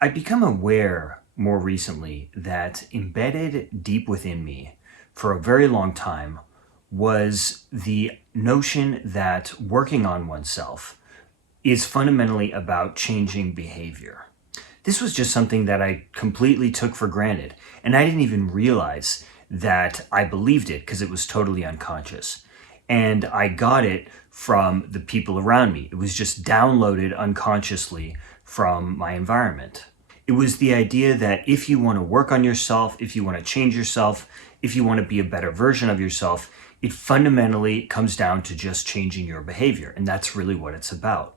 I've become aware more recently that embedded deep within me for a very long time was the notion that working on oneself is fundamentally about changing behavior. This was just something that I completely took for granted, and I didn't even realize that I believed it because it was totally unconscious. And I got it from the people around me. It was just downloaded unconsciously from my environment. It was the idea that if you want to work on yourself, if you want to change yourself, if you want to be a better version of yourself, it fundamentally comes down to just changing your behavior. And that's really what it's about.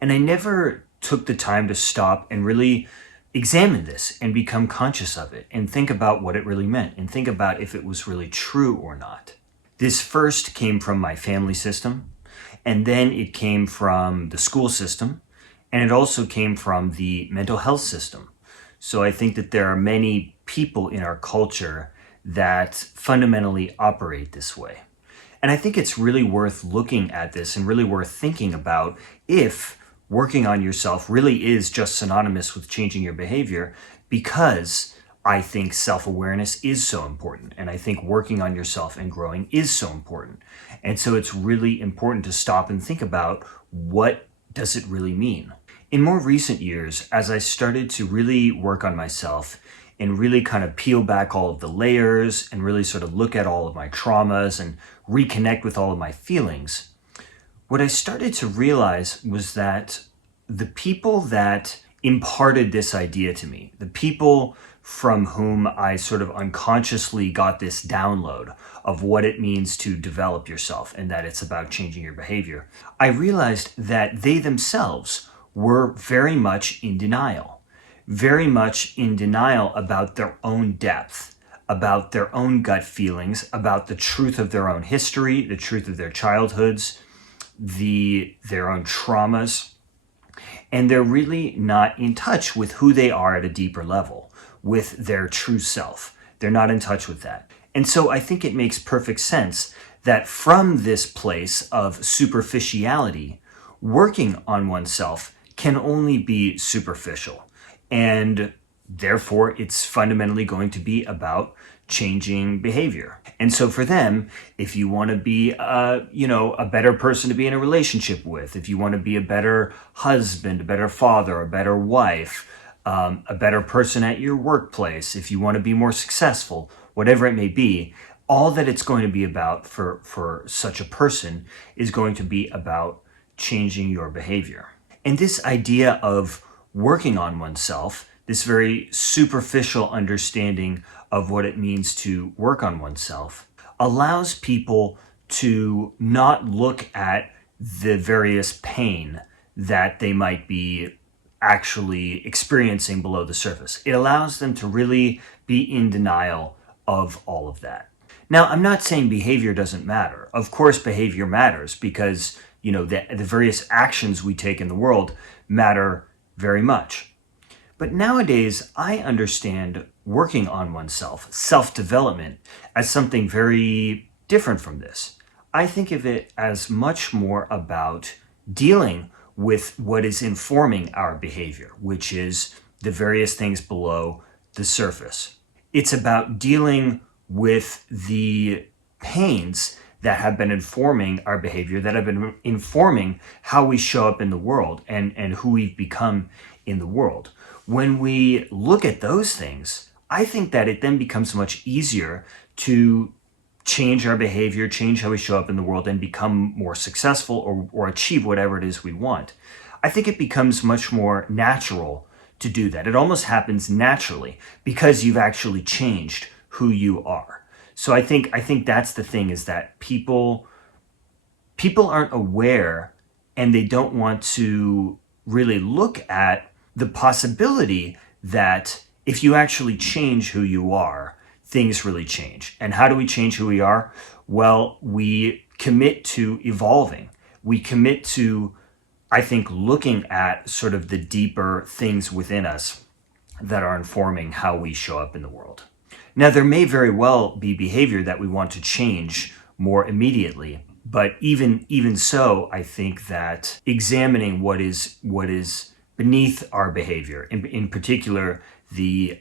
And I never took the time to stop and really examine this and become conscious of it and think about what it really meant and think about if it was really true or not. This first came from my family system, and then it came from the school system, and it also came from the mental health system. So I think that there are many people in our culture that fundamentally operate this way. And I think it's really worth looking at this and really worth thinking about if working on yourself really is just synonymous with changing your behavior, because I think self-awareness is so important. And I think working on yourself and growing is so important. And so it's really important to stop and think about, what does it really mean? In more recent years, as I started to really work on myself and really kind of peel back all of the layers and really sort of look at all of my traumas and reconnect with all of my feelings, what I started to realize was that the people that imparted this idea to me, the people from whom I sort of unconsciously got this download of what it means to develop yourself and that it's about changing your behavior, I realized that they themselves were very much in denial about their own depth, about their own gut feelings, about the truth of their own history, the truth of their childhoods, their own traumas. And they're really not in touch with who they are at a deeper level, with their true self. They're not in touch with that. And so I think it makes perfect sense that from this place of superficiality, working on oneself can only be superficial. And therefore, it's fundamentally going to be about changing behavior. And so for them, if you want to be a better person to be in a relationship with, if you want to be a better husband, a better father, a better wife, a better person at your workplace, if you want to be more successful, whatever it may be, all that it's going to be about for such a person is going to be about changing your behavior. And this idea of working on oneself, this very superficial understanding of what it means to work on oneself, allows people to not look at the various pain that they might be actually experiencing below the surface. It allows them to really be in denial of all of that. Now, I'm not saying behavior doesn't matter. Of course, behavior matters because, the various actions we take in the world matter very much. But nowadays, I understand working on oneself, self-development, as something very different from this. I think of it as much more about dealing with what is informing our behavior, which is the various things below the surface. It's about dealing with the pains that have been informing our behavior, that have been informing how we show up in the world and who we've become in the world. When we look at those things, I think that it then becomes much easier to change our behavior, change how we show up in the world, and become more successful or achieve whatever it is we want. I think it becomes much more natural to do that. It almost happens naturally because you've actually changed who you are. So I think that's the thing, is that people aren't aware, and they don't want to really look at the possibility that if you actually change who you are, things really change. And how do we change who we are? Well, we commit to evolving. We commit to, I think, looking at sort of the deeper things within us that are informing how we show up in the world. Now, there may very well be behavior that we want to change more immediately, but even so, I think that examining what is beneath our behavior, in particular, the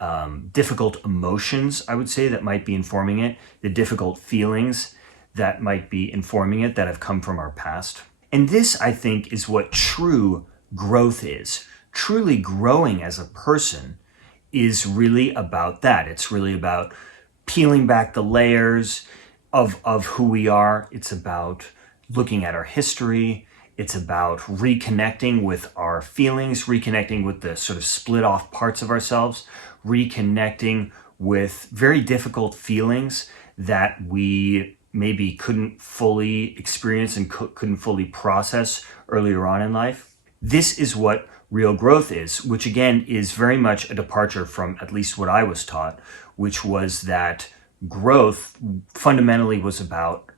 difficult emotions, I would say, that might be informing it, the difficult feelings that might be informing it that have come from our past. And this, I think, is what true growth is. Truly growing as a person is really about that. It's really about peeling back the layers of who we are. It's about looking at our history. It's about reconnecting with our feelings, reconnecting with the sort of split off parts of ourselves, reconnecting with very difficult feelings that we maybe couldn't fully experience and couldn't fully process earlier on in life. This is what real growth is, which again is very much a departure from at least what I was taught, which was that growth fundamentally was about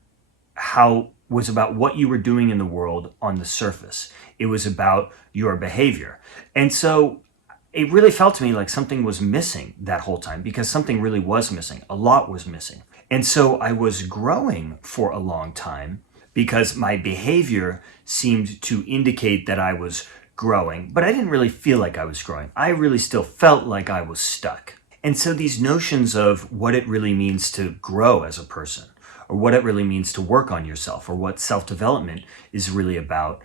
what you were doing in the world on the surface. It was about your behavior. And so it really felt to me like something was missing that whole time, because something really was missing. A lot was missing. And so I was growing for a long time because my behavior seemed to indicate that I was growing, but I didn't really feel like I was growing. I really still felt like I was stuck. And so these notions of what it really means to grow as a person, or what it really means to work on yourself, or what self-development is really about,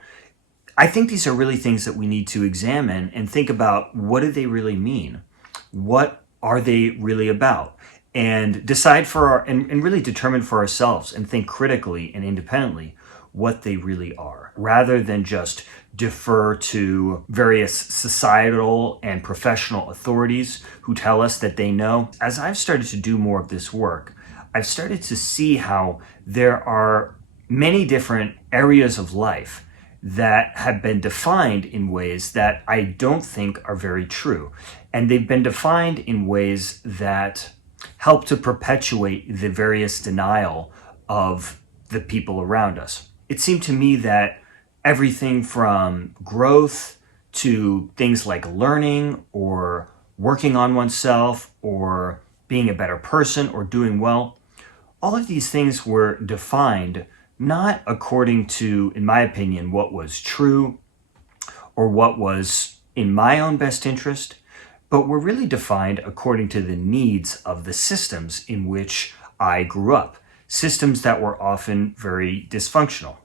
I think these are really things that we need to examine and think about, what do they really mean? What are they really about? And decide and really determine for ourselves and think critically and independently what they really are, rather than just defer to various societal and professional authorities who tell us that they know. As I've started to do more of this work, I've started to see how there are many different areas of life that have been defined in ways that I don't think are very true. And they've been defined in ways that help to perpetuate the various denial of the people around us. It seemed to me that everything from growth to things like learning or working on oneself or being a better person or doing well, all of these things were defined not according to, in my opinion, what was true or what was in my own best interest, but were really defined according to the needs of the systems in which I grew up, systems that were often very dysfunctional.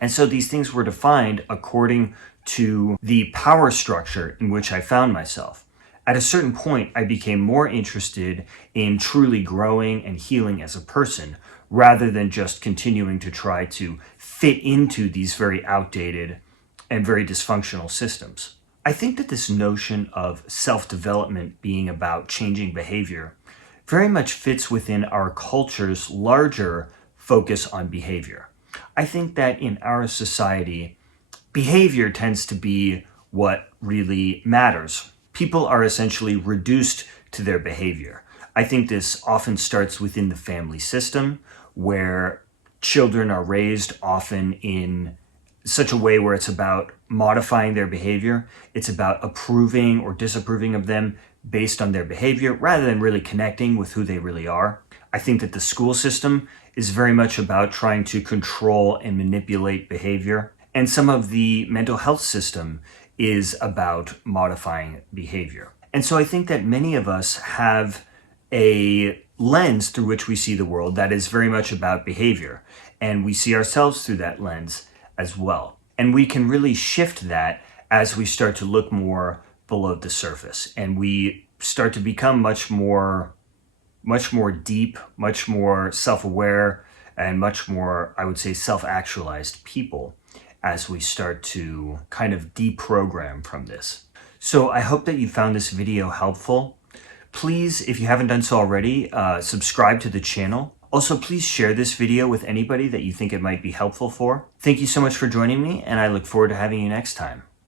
And so these things were defined according to the power structure in which I found myself. At a certain point, I became more interested in truly growing and healing as a person, rather than just continuing to try to fit into these very outdated and very dysfunctional systems. I think that this notion of self-development being about changing behavior very much fits within our culture's larger focus on behavior. I think that in our society, behavior tends to be what really matters. People are essentially reduced to their behavior. I think this often starts within the family system, where children are raised often in such a way where it's about modifying their behavior. It's about approving or disapproving of them based on their behavior, rather than really connecting with who they really are. I think that the school system is very much about trying to control and manipulate behavior. And some of the mental health system is about modifying behavior. And so I think that many of us have a lens through which we see the world that is very much about behavior. And we see ourselves through that lens as well. And we can really shift that as we start to look more below the surface. And we start to become much more deep, much more self-aware, and much more, I would say, self-actualized people as we start to kind of deprogram from this. So I hope that you found this video helpful. Please, if you haven't done so already, subscribe to the channel. Also, please share this video with anybody that you think it might be helpful for. Thank you so much for joining me, and I look forward to having you next time.